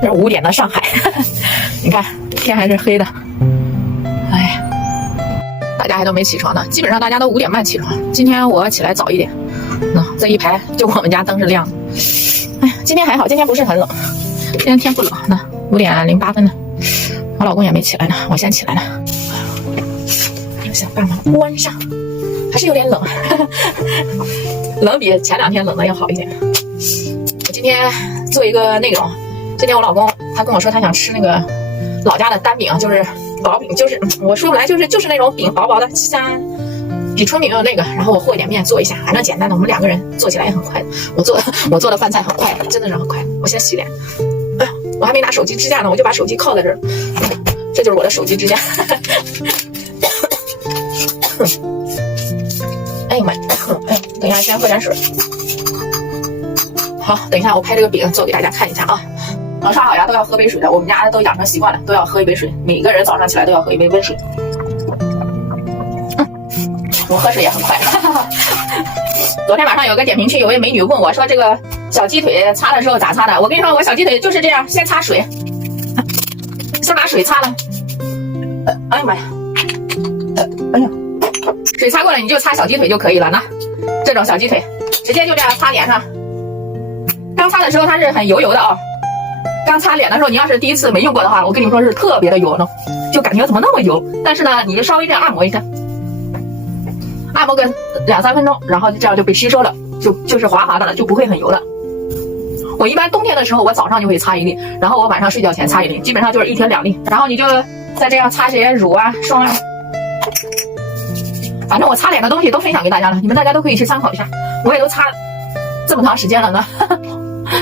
这是5点的上海，你看天还是黑的。哎呀，大家还都没起床呢，基本上大家都5点半起床。今天我起来早一点，这一排就我们家灯是亮的。哎呀，今天还好，今天不是很冷，今天天不冷。那5点08分呢，我老公也没起来呢，我先起来了。想办法关上，还是有点冷，冷比前2天冷的要好一点。我今天做一个内容，今天我老公他跟我说他想吃那个老家的单饼，就是薄饼，就是我说不来，就是那种饼薄薄的，像比春饼有那个，然后我和一点面做一下，反正简单的，我们2个人做起来也很快的。我做的饭菜很快，真的是很快。我先洗脸，哎呀，我还没拿手机支架呢，我就把手机靠在这儿，这就是我的手机支架。哎呀妈呀！哎，等一下，先喝点水。好，等一下我拍这个饼做给大家看一下啊。能刷好牙都要喝杯水的，我们家都养成习惯了，都要喝一杯水。每个人早上起来都要喝一杯温水。我喝水也很快。昨天晚上有个点评区有位美女问我说，这个小鸡腿擦的时候咋擦的？我跟你说，我小鸡腿就是这样，先擦水，先拿水擦了。哎呀妈呀！哎呀！水擦过了，你就擦小鸡腿就可以了呢。这种小鸡腿，直接就这样擦脸上。刚擦的时候它是很油油的啊。刚擦脸的时候，你要是第一次没用过的话，我跟你们说是特别的油呢，就感觉怎么那么油。但是呢，你就稍微这样按摩一下，按摩个2、3分钟，然后这样就被吸收了，就是滑滑的了，就不会很油了。我一般冬天的时候，我早上就会擦1粒，然后我晚上睡觉前擦1粒，基本上就是1天2粒。然后你就再这样擦些乳啊、霜啊。反正我擦脸的东西都分享给大家了，你们大家都可以去参考一下。我也都擦这么长时间了呢。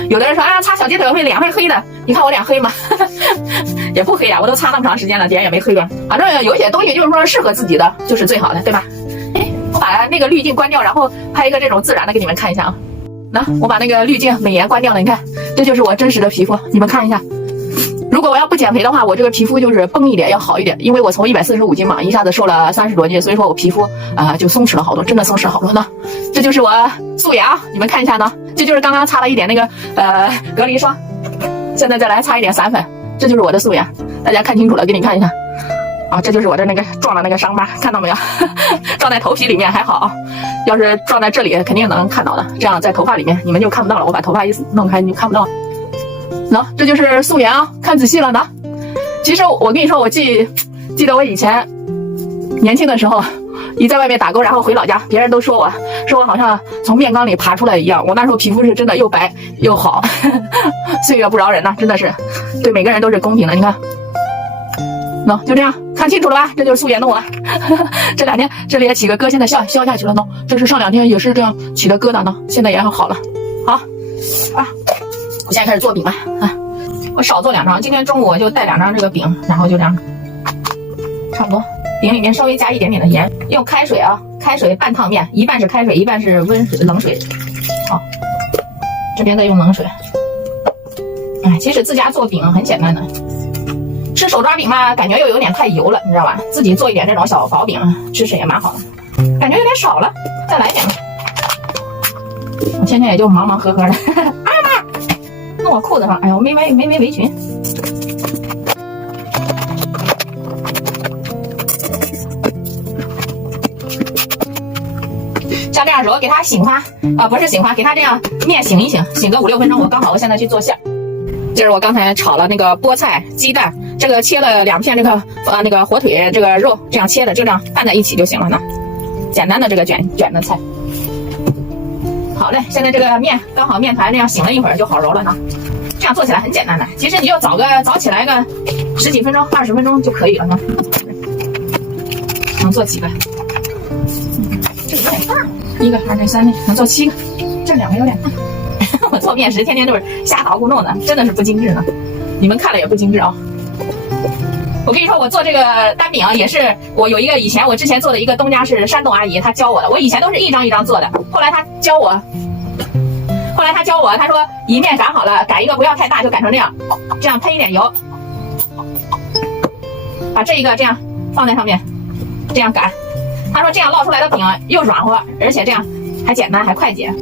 有的人说啊，擦小鸡腿脸会黑的，你看我脸黑吗？也不黑呀，我都擦那么长时间了，脸也没黑吧。反正有一些东西就是说适合自己的就是最好的，对吧？哎，我把那个滤镜关掉，然后拍一个这种自然的给你们看一下啊。那我把那个滤镜美颜关掉了，你看，这就是我真实的皮肤，你们看一下。如果我要不减肥的话，我这个皮肤就是崩一点要好一点，因为我从145斤嘛，一下子瘦了30多斤，所以说我皮肤就松弛了好多，真的松弛好多呢。这就是我素颜啊，你们看一下呢，这就是刚刚擦了一点那个隔离霜，现在再来擦一点散粉，这就是我的素颜，大家看清楚了，给你看一下啊，这就是我的那个撞了那个伤疤，看到没有？撞在头皮里面还好，要是撞在这里肯定能看到的，这样在头发里面你们就看不到了，我把头发一弄开你就看不到了。这就是素颜啊，看仔细了呢。其实我跟你说，我记得我以前年轻的时候，一在外面打工，然后回老家，别人都说我好像从面缸里爬出来一样。我那时候皮肤是真的又白又好，岁月不饶人呐，真的是对每个人都是公平的。你看，就这样，看清楚了吧？这就是素颜的我。这2天这里也起个疙，现在消下去了呢。这是上2天也是这样起的疙瘩呢，现在也好了。好啊。我现在开始做饼了啊！我少做2张，今天中午我就带2张这个饼，然后就这样，差不多。饼里面稍微加一点点的盐，用开水啊，开水半烫面，一半是开水，一半是冷水。好，这边再用冷水。哎，其实自家做饼很简单的，吃手抓饼嘛，感觉又有点太油了，你知道吧？自己做一点这种小薄饼，吃吃也蛮好的，感觉有点少了，再来一点吧。我天天也就忙呵的。弄我裤子上，哎呦，没围裙。像这样子，我给它醒发不是醒发，给它这样面醒一醒，醒个5、6分钟，我现在去做馅。这是我刚才炒了那个菠菜、鸡蛋，这个切了2片这个那个火腿这个肉，这样切的，就这样拌在一起就行了呢。简单的这个卷的菜。好嘞，现在这个面刚好面团这样醒了一会儿就好揉了呢。这样做起来很简单的，其实你就早起来个10几分钟、20分钟就可以了呢。能做几个？这个有点大，1个、2个、3个，能做7个。这2个有点大。我做面食天天都是瞎捣鼓弄的，真的是不精致呢。你们看了也不精致啊。我跟你说，我做这个单饼也是我有一个以前我之前做的一个东家是山东阿姨，她教我的。我以前都是一张一张做的，后来她教我，她说一面擀好了，擀一个不要太大，就擀成这样，这样喷一点油，把这一个这样放在上面，这样擀。她说这样烙出来的饼又软和，而且这样还简单还快捷。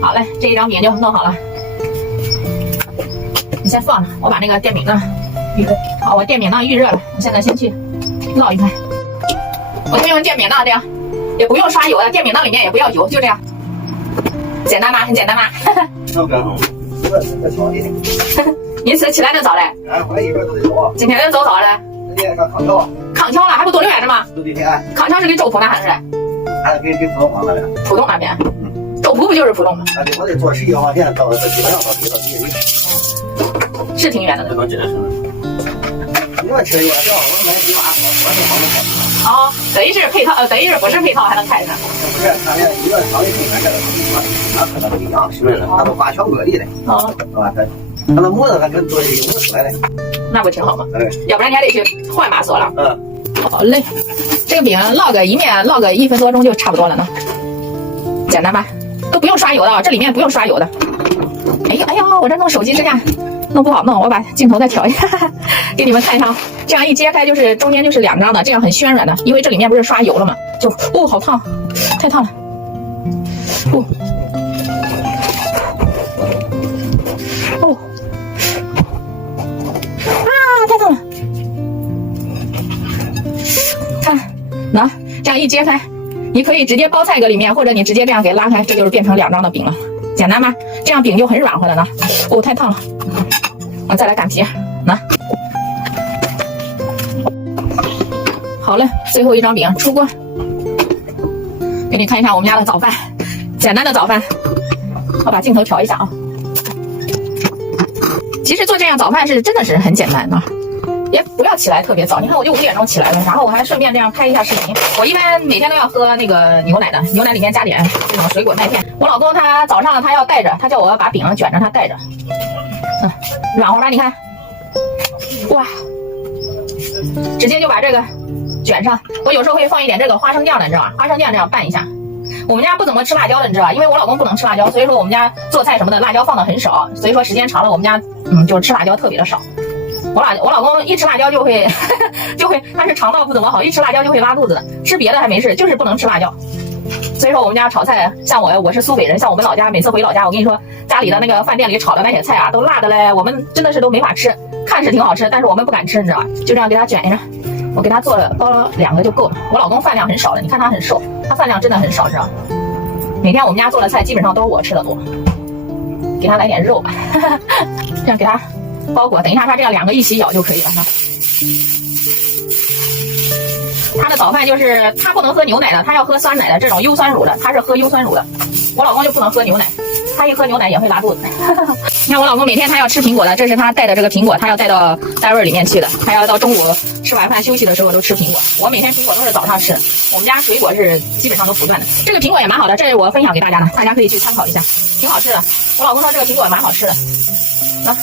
好嘞，这一张饼就弄好了。你先放着，我把那个电饼呢预热。好，我电饼呢预热了，我现在先去烙一块。我就用电饼铛这样，也不用刷油的，电饼铛里面也不要油，就这样。简单吧？很简单吧？你起来就早嘞？我一会儿都得走。今天走早了。康桥了，还不多留着吗？康桥是给周浦那还是？还是给浦东那边。浦东那边。周浦不就是浦东吗？啊，对，我得坐11号线到基本上到底是挺远的。你们吃一个叫我买几把，我是好的。哦，等于是配套，等于是不是配套还能看上？不是，它连一个稍微更远这个，它可能不一样，是不是？它都花巧克力的。哦。是吧？它那模子还跟做一个模出来的。那不挺好吗？要不然你还得去换把锁了。好嘞，这个饼烙个一面烙个1分多钟就差不多了呢。简单吧？都不用刷油的，这里面不用刷油的。哎呀，我这弄手机支架弄不好弄，我把镜头再调一下，给你们看一下。这样一揭开就是中间就是2张的，这样很暄软的，因为这里面不是刷油了吗？就好烫，太烫了。太烫了。看，那这样一揭开，你可以直接包菜搁里面，或者你直接这样给拉开，这就是变成2张的饼了。简单吧？这样饼就很软和了呢。太烫了。我再来擀皮，拿。好嘞，最后一张饼出锅，给你看一下我们家的早饭，简单的早饭。我把镜头调一下啊。其实做这样早饭是真的是很简单的，也不要起来特别早。你看我就5点钟起来了，然后我还顺便这样拍一下视频。我一般每天都要喝那个牛奶的，牛奶里面加点这种水果麦片。我老公他早上他要带着，他叫我把饼卷着他带着。软和吧？你看，哇，直接就把这个卷上。我有时候会放一点这个花生酱的，你知道吧？花生酱这样拌一下。我们家不怎么吃辣椒的，你知道吧？因为我老公不能吃辣椒，所以说我们家做菜什么的辣椒放的很少，所以说时间长了，我们家就吃辣椒特别的少。我老公一吃辣椒就会他是肠道不怎么好，一吃辣椒就会拉肚子的。吃别的还没事，就是不能吃辣椒。所以说我们家炒菜，像我是苏北人，像我们老家每次回老家，我跟你说家里的那个饭店里炒的那些菜啊，都辣的嘞，我们真的是都没法吃。看是挺好吃，但是我们不敢吃，你知道吧？就这样给它卷着，我给他做了包了2个就够了。我老公饭量很少的，你看他很瘦，他饭量真的很少，知道吧？每天我们家做的菜基本上都是我吃的多。给他来点肉吧，这样给他包裹，等一下他这样2个一起咬就可以了哈。他的早饭就是他不能喝牛奶的，他要喝酸奶的这种优酸乳的，他是喝优酸乳的。我老公就不能喝牛奶，他一喝牛奶也会拉肚子。你看我老公每天他要吃苹果的，这是他带的这个苹果，他要带到单位里面去的，他要到中午吃完饭休息的时候都吃苹果。我每天苹果都是早上吃，我们家水果是基本上都不断的。这个苹果也蛮好的，这是我分享给大家的，大家可以去参考一下，挺好吃的。我老公说这个苹果蛮好吃的。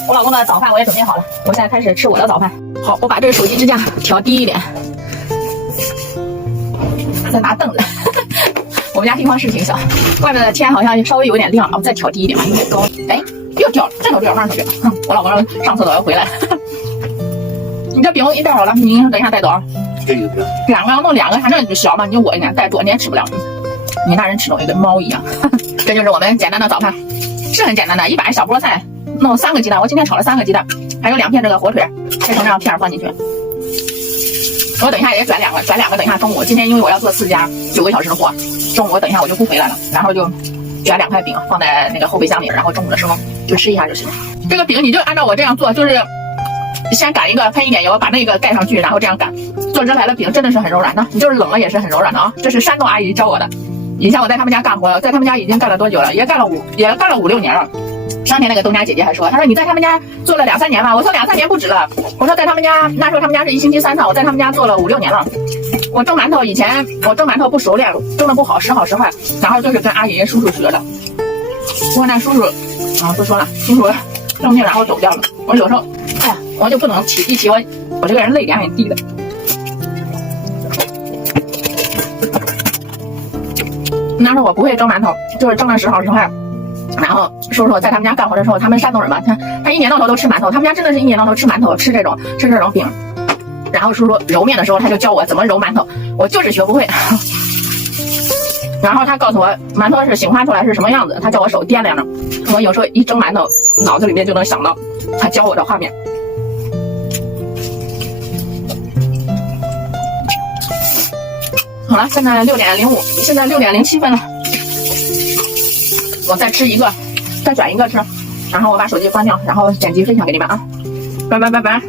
我老公的早饭我也准备好了，我现在开始吃我的早饭。好，我把这个手机支架调低一点，再拿凳子。我们家地方是挺小，外面的天好像稍微有点亮了，我再调低一点吧，有点高。哎，又掉了，这都掉哪去了？我老公上厕所要回来。你这饼一带好了，你等一下带多少？2个要弄2个，反正小嘛，你就我一点带多，你也吃不了。你大人吃东西跟猫一样。这就是我们简单的早饭，是很简单的，一把小菠菜，弄3个鸡蛋，我今天炒了3个鸡蛋，还有2片这个火腿，切成这样片放进去。我等一下也转2个，等一下中午。今天因为我要做4家9个小时的活，中午我等一下我就不回来了，然后就卷2块饼放在那个后备箱里，然后中午的时候就吃一下就行了。这个饼你就按照我这样做，就是先擀一个，喷一点油，把那个盖上去，然后这样擀。做出来的饼真的是很柔软的，你就是冷了也是很柔软的啊。这是山东阿姨教我的。以前我在他们家干活，在他们家已经干了多久了？也干了5-6年了。上天那个东家姐姐还说，她说你在他们家做了2-3年吧。我说2-3年不止了。我说在他们家那时候他们家是1星期3趟，我在他们家做了5-6年了。我蒸馒头以前我蒸馒头不熟练，蒸的不好，时好时坏，然后就是跟阿姨叔叔学的。不过那叔叔不说了，叔叔生病然后走掉了。我有时候哎呀，我就不能提一提我这个人泪点很低的。那时候我不会蒸馒头，就是蒸的时好时坏。然后叔叔在他们家干活的时候，他们山东人嘛，他一年到头都吃馒头，他们家真的是一年到头吃馒头，吃这种饼。然后叔叔揉面的时候，他就教我怎么揉馒头，我就是学不会。然后他告诉我馒头是醒发出来是什么样子，他叫我手掂量着。我有时候一蒸馒头脑子里面就能想到他教我的画面。好了，现在6点05，现在6点07分了。我再吃一个，再转一个吃，然后我把手机关掉，然后剪辑分享给你们啊，拜拜拜拜。